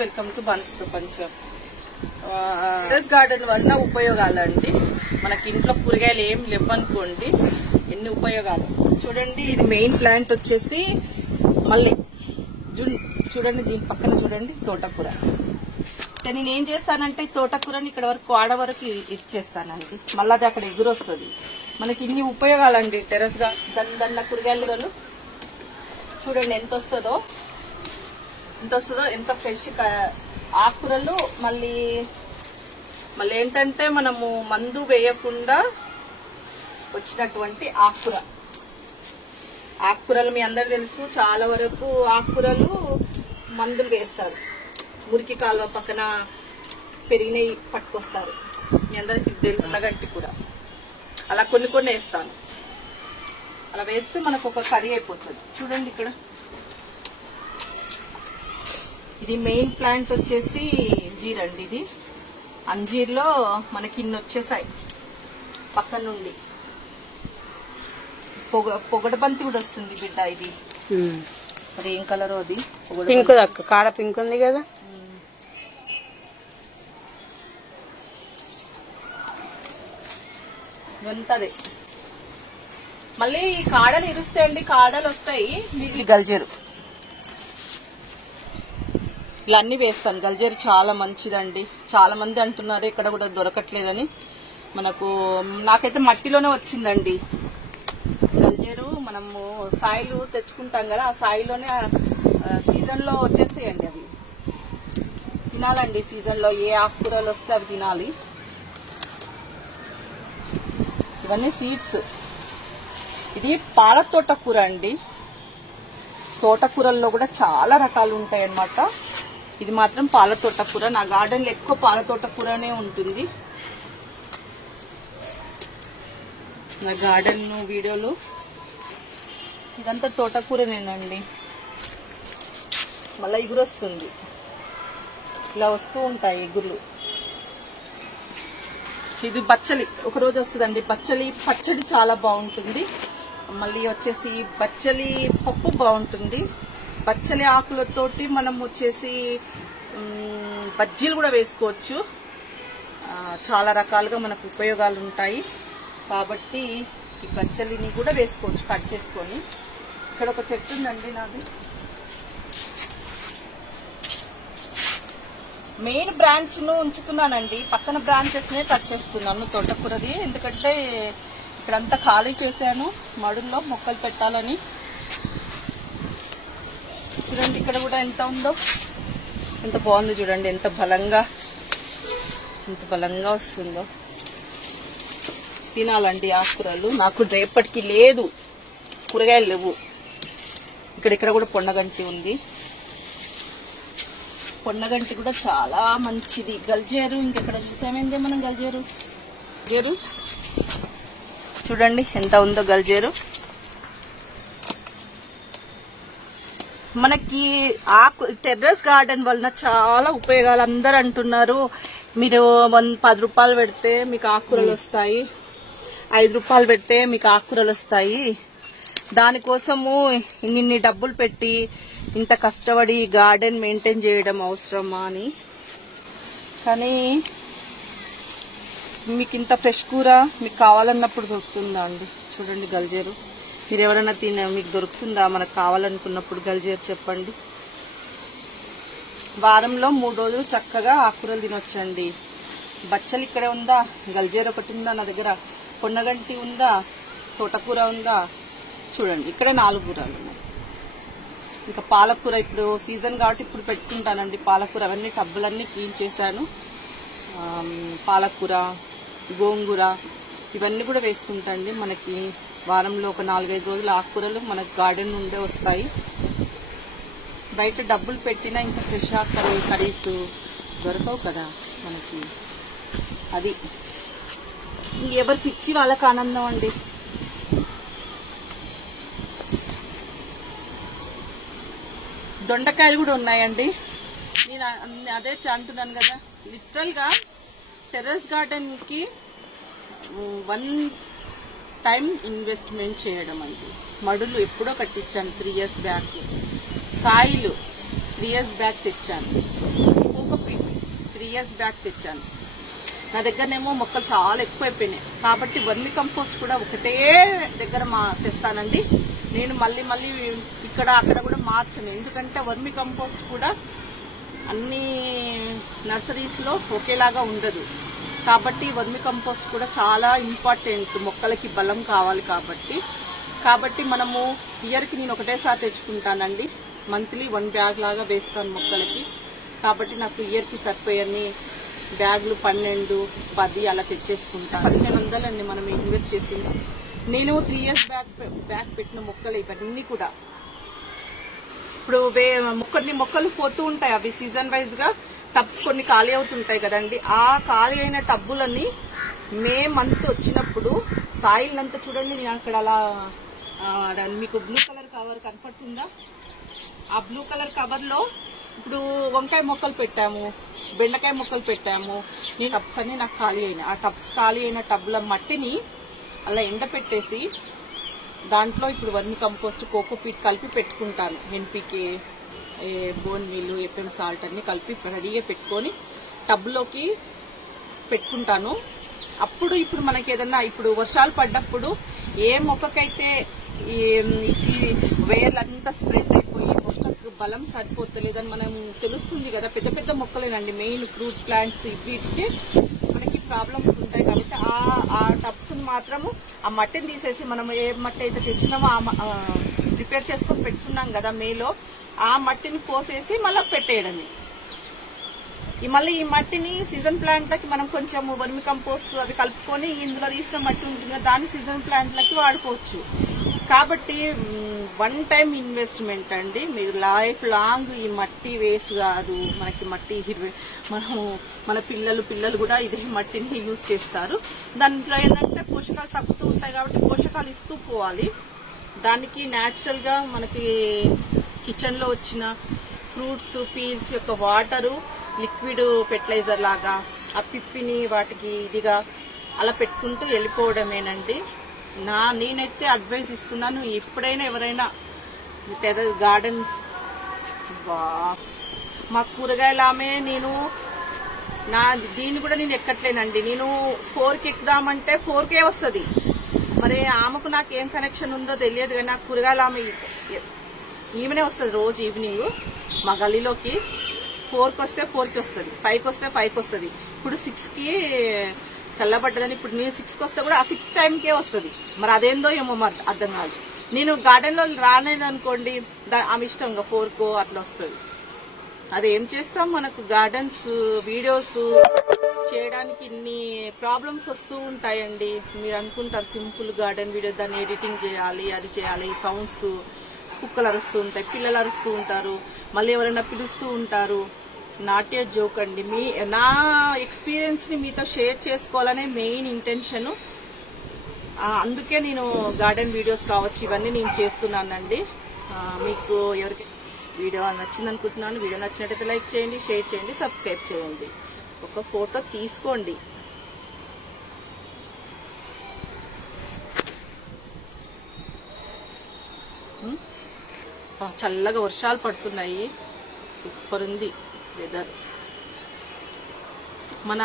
Welcome to బానిస ప్రపంచం. Terrace garden వల్ల ఉపయోగాలండి. మనకి ఇంట్లో కూరగాయలు ఏం లేవనుకోండి, ఎన్ని ఉపయోగాలు చూడండి. ఇది మెయిన్ ప్లాంట్ వచ్చేసి మళ్ళీ చూడండి, దీని పక్కన చూడండి తోటకూర. నేను ఏం చేస్తానంటే తోటకూరని ఇక్కడ వరకు ఆడ వరకు ఇచ్చేస్తానండి, మళ్ళీ అది అక్కడ ఎగురొస్తుంది. మనకి ఇన్ని ఉపయోగాలండి టెర్రస్ గా. దాని కూరగాయలు చూడండి ఎంత వస్తుందో, ఎంత ఫ్రెష్ ఆకుకూరలు. మళ్ళీ ఏంటంటే మనము మందు వేయకుండా వచ్చినటువంటి ఆకుకూరలు మీ అందరు తెలుసు. చాలా వరకు ఆకుకూరలు మందులు వేస్తారు, మురికి కాలువ పక్కన పెరిగినవి పట్టుకొస్తారు, మీ అందరికి తెలుసు. గట్టి కూడా అలా కొన్ని వేస్తాను. అలా వేస్తే మనకు ఒక కర్రీ అయిపోతుంది. చూడండి ఇక్కడ ఇది మెయిన్ ప్లాంట్ వచ్చేసి అంజీర్ అండి. ఇది అంజీర్లో మనకి ఇన్ని వచ్చేసాయి పక్కన నుండి. పొగడబంతి కూడా వస్తుంది బిడ్డ. ఇది అది ఏం కలర్? అది పింక్, కాడ పింక్ ఉంది కదా. ఇవంతదే. మళ్ళీ కాడలు ఇరుస్తాయండి, కాడలు వస్తాయి. మీకు గల్జేరు ఇలా అన్ని వేస్తాను. గల్జేరు చాలా మంచిదండి. చాలా మంది అంటున్నారు ఇక్కడ కూడా దొరకట్లేదని. నాకైతే మట్టిలోనే వచ్చిందండి గల్జేరు. మనము సాయిలు తెచ్చుకుంటాం కదా, ఆ సాయిలోనే సీజన్ లో వచ్చేస్తాయండి. అవి తినాలండి సీజన్ లో. ఏ ఆకుకూరలు వస్తే అవి తినాలి. ఇవన్నీ సీడ్స్. ఇది పాల తోటకూర అండి. తోటకూరల్లో కూడా చాలా రకాలు ఉంటాయి అన్నమాట. ఇది మాత్రం పాల తోటకూర. నా గార్డెన్ లో ఎక్కువ పాల తోటకూరనే ఉంటుంది. నా గార్డెన్ వీడియోలు ఇదంతా తోటకూరనేనండి. మళ్ళీ ఎగురు వస్తుంది, ఇలా వస్తూ ఉంటాయి ఎగుర్లు. ఇది బచ్చలి ఒకరోజు వస్తుందండి. బచ్చలి పచ్చడి చాలా బాగుంటుంది. మళ్ళీ వచ్చేసి బచ్చలి పప్పు బాగుంటుంది. బచ్చలి ఆకులతోటి మనం వచ్చేసి బజ్జీలు కూడా వేసుకోవచ్చు. చాలా రకాలుగా మనకు ఉపయోగాలు ఉంటాయి కాబట్టి ఈ బచ్చలిని కూడా వేసుకోవచ్చు కట్ చేసుకొని. ఇక్కడ ఒక చెట్టు ఉందండి నాది. మెయిన్ బ్రాంచ్ ను ఉంచుతున్నానండి, పక్కన బ్రాంచెస్ నే కట్ చేస్తున్నాను తోటకూరది. ఎందుకంటే ఇక్కడంతా ఖాళీ చేశాను మడుల్లో మొక్కలు పెట్టాలని. చూడండి ఇక్కడ కూడా ఎంత ఉందో, ఎంత బాగుంది చూడండి, ఎంత బలంగా వస్తుందో. తినాలండి ఆకుకూరలు. నాకు రేపటికి లేదు, కూరగాయలు లేవు. ఇక్కడ కూడా పొన్నగంటి ఉంది. పొన్నగంటి కూడా చాలా మంచిది. గల్జేరు ఇంకెక్కడ చూసామేందే మనం. గల్జేరు చూడండి ఎంత ఉందో గల్జేరు. మనకి టెర్రస్ గార్డెన్ వలన చాలా ఉపయోగాలు. అందరు అంటున్నారు మీరు 10 రూపాయలు పెడితే మీకు ఆకుకూరలు వస్తాయి, 5 రూపాయలు పెడితే మీకు ఆకుకూరలు వస్తాయి, దానికోసము ఇన్ని డబ్బులు పెట్టి ఇంత కష్టపడి గార్డెన్ మెయింటైన్ చేయడం అవసరమా అని. కానీ మీకు ఇంత ఫ్రెష్ కూర మీకు కావాలన్నప్పుడు దొరుకుతుందా అండి? చూడండి గల్జేరు. మీరు ఎవరైనా మీకు దొరుకుతుందా మనకు కావాలనుకున్నప్పుడు గల్జేరు? చెప్పండి. వారంలో 3 రోజులు చక్కగా ఆకుకూరలు తినొచ్చండి. బచ్చలు ఇక్కడే ఉందా, గల్జేరు ఒకటి ఉందా నా దగ్గర, పొన్నగంటి ఉందా, తోటకూర ఉందా. చూడండి ఇక్కడే 4 కూరలు ఉన్నాయి. ఇంకా పాలకూర ఇప్పుడు సీజన్ కాబట్టి ఇప్పుడు పెట్టుకుంటానండి పాలకూర. అవన్నీ టబ్బులన్నీ క్లీన్ చేశాను. పాలకూర, గోంగూర ఇవన్నీ కూడా వేసుకుంటాండి. మనకి వారంలో ఒక 4-5 రోజులు ఆకుకూరలు మనకు గార్డెన్ నుండే వస్తాయి. బయట డబ్బులు పెట్టినా ఇంకా ఫ్రెష్ కర్రీస్ దొరకవు కదా మనకి. అది ఎవరికి ఇచ్చి వాళ్ళకి ఆనందం అండి. దొండకాయలు కూడా ఉన్నాయండి. నేను అదే అంటున్నాను కదా, లిటరల్ గా టెర్రస్ గార్డెన్ కి 1 టైం ఇన్వెస్ట్మెంట్ చేయడం అండి. మడులు ఎప్పుడో కట్టించాను 3 years బ్యాక్. సాయిలు 3 years బ్యాక్ తెచ్చాను. కోకోపీట్ 3 years బ్యాక్ తెచ్చాను. నా దగ్గరనేమో మొక్కలు చాలా ఎక్కువైపోయినాయి కాబట్టి వర్మి కంపోస్ట్ కూడా ఒకటే దగ్గర తెస్తానండి. నేను మళ్ళీ ఇక్కడ అక్కడ కూడా మార్చను. ఎందుకంటే వర్మి కంపోస్ట్ కూడా అన్ని నర్సరీస్ లో ఒకేలాగా ఉండదు కాబట్టి వర్మి కంపోస్ట్ కూడా చాలా ఇంపార్టెంట్. మొక్కలకి బలం కావాలి కాబట్టి మనము ఇయర్ కి నేను ఒకటేసారి తెచ్చుకుంటానండి. మంత్లీ 1 బ్యాగ్ లాగా వేస్తాను మొక్కలకి. కాబట్టి నాకు ఇయర్ కి సరిపోయని బ్యాగులు 12, 10 అలా తెచ్చేసుకుంటాను. 1500 అండి మనం ఇన్వెస్ట్ చేసింది. నేను 3 years బ్యాక్ పెట్టిన మొక్కలు ఇవన్నీ కూడా ఇప్పుడు కొన్ని మొక్కలు పోతూ ఉంటాయి. అవి సీజన్ వైజ్ గా టబ్స్ కొన్ని ఖాళీ అవుతుంటాయి కదండి. ఆ ఖాళీ అయిన టబ్బులని మే మంత్ వచ్చినప్పుడు సాయిల్ అంతా చూడండి. నేను అక్కడ అలా మీకు బ్లూ కలర్ కవర్ కనపడుతుందా? ఆ బ్లూ కలర్ కవర్ లో ఇప్పుడు వంకాయ మొక్కలు పెట్టాము, బెండకాయ మొక్కలు పెట్టాము. నేను టబ్స్ అన్ని నాకు ఖాళీ అయినాయి. ఆ టబ్స్ ఖాళీ అయిన టబ్ల మట్టిని అలా ఎండ పెట్టేసి దాంట్లో ఇప్పుడు వర్మి కంపోస్ట్, కోకోపీట్ కలిపి పెట్టుకుంటాను. NPK, bone meal, FM salt అన్ని కలిపి రెడీగా పెట్టుకొని టబ్లోకి పెట్టుకుంటాను. అప్పుడు ఇప్పుడు మనకి ఏదన్నా ఇప్పుడు వర్షాలు పడ్డప్పుడు ఏ మొక్కకైతే వేర్లంతా స్ప్రెడ్ అయిపోయి మొక్కకు బలం సరిపోతలేదని మనం తెలుస్తుంది కదా. పెద్ద పెద్ద మొక్కలేనండి, మెయిన్ ఫ్రూట్ ప్లాంట్స్ వీటికి మనకి ప్రాబ్లమ్స్ ఉంటాయి కాబట్టి ఆ టబ్స్ మాత్రము ఆ మట్టిని తీసేసి మనం ఏ మట్టి అయితే తెచ్చినామో ప్రిపేర్ చేసుకొని పెట్టుకున్నాం కదా మేలో, ఆ మట్టిని కోసేసి మళ్ళీ పెట్టేయడమే. మళ్ళీ ఈ మట్టిని సీజన్ ప్లాంట్లకి మనం కొంచెం వర్మి కంపోస్ట్ అవి కలుపుకొని ఇందులో తీసిన మట్టి ఉంటుంది కదా, దాన్ని సీజన్ ప్లాంట్లకి వాడుకోవచ్చు. కాబట్టి 1 time ఇన్వెస్ట్మెంట్ అండి. మీరు లైఫ్ లాంగ్ ఈ మట్టి వేస్ట్ కాదు. మనకి మట్టి మన పిల్లలు కూడా ఇదే మట్టిని యూజ్ చేస్తారు. దాంట్లో ఏంటంటే పోషకాలు తగ్గుతూ ఉంటాయి కాబట్టి పోషకాలు ఇస్తూ పోవాలి. దానికి న్యాచురల్ గా మనకి కిచెన్ లో వచ్చిన ఫ్రూట్స్ పీల్స్ యొక్క వాటరు లిక్విడ్ ఫెర్టిలైజర్ లాగా ఆ పిప్పిని వాటికి ఇదిగా అలా పెట్టుకుంటూ వెళ్ళిపోవడమేనండి. నేనైతే అడ్వైస్ ఇస్తున్నాను. ఎప్పుడైనా ఎవరైనా టెర్రస్ గార్డెన్స్ మా కూరగాయలు ఆమె దీన్ని కూడా నేను ఎక్కట్లేనండి. నేను 4కి ఎక్కుదామంటే 4కే వస్తుంది. మరి ఆమెకు నాకు ఏం కనెక్షన్ ఉందో తెలియదు కానీ నాకు కూరగాయలు ఆమె ఈమెనే వస్తుంది రోజు ఈవినింగ్ మా గల్లీలోకి. 4కి వస్తే 4కి వస్తుంది, 5కి వస్తే 5కి వస్తుంది. ఇప్పుడు 6కి చల్లబడ్డదని ఇప్పుడు నేను 6కి వస్తే కూడా ఆ 6 టైంకే వస్తుంది. మరి అదేందో ఏమో అర్థం కాదు. నేను గార్డెన్ లో రానేదనుకోండి ఆమె ఇష్టంగా 4కో అట్లా వస్తుంది. అదేం చేస్తాం, మనకు గార్డెన్స్ వీడియోస్ చేయడానికి ఇన్ని ప్రాబ్లమ్స్ వస్తూ ఉంటాయండి. మీరు అనుకుంటారు సింపుల్ గార్డెన్ వీడియో, దాన్ని ఎడిటింగ్ చేయాలి, అది చేయాలి, సౌండ్స్, కుక్కలు అరుస్తూ ఉంటాయి, పిల్లలు అరుస్తూ ఉంటారు, మళ్ళీ ఎవరైనా పిలుస్తూ ఉంటారు. నాట్ ఏ జోక్ అండి. నా ఎక్స్పీరియన్స్ ని మీతో షేర్ చేసుకోవాలనే మెయిన్ ఇంటెన్షన్. అందుకే నేను గార్డెన్ వీడియోస్ కావచ్చు ఇవన్నీ నేను చేస్తున్నానండి. మీకు ఎవరికి వీడియో నచ్చింది అనుకుంటున్నాను. వీడియో నచ్చినట్టయితే లైక్ చేయండి, షేర్ చేయండి, సబ్స్క్రైబ్ చేయండి. ఒక ఫోటో తీసుకోండి. చల్లగా వర్షాలు పడుతున్నాయి. సూపర్ ఉంది వెదర్. మన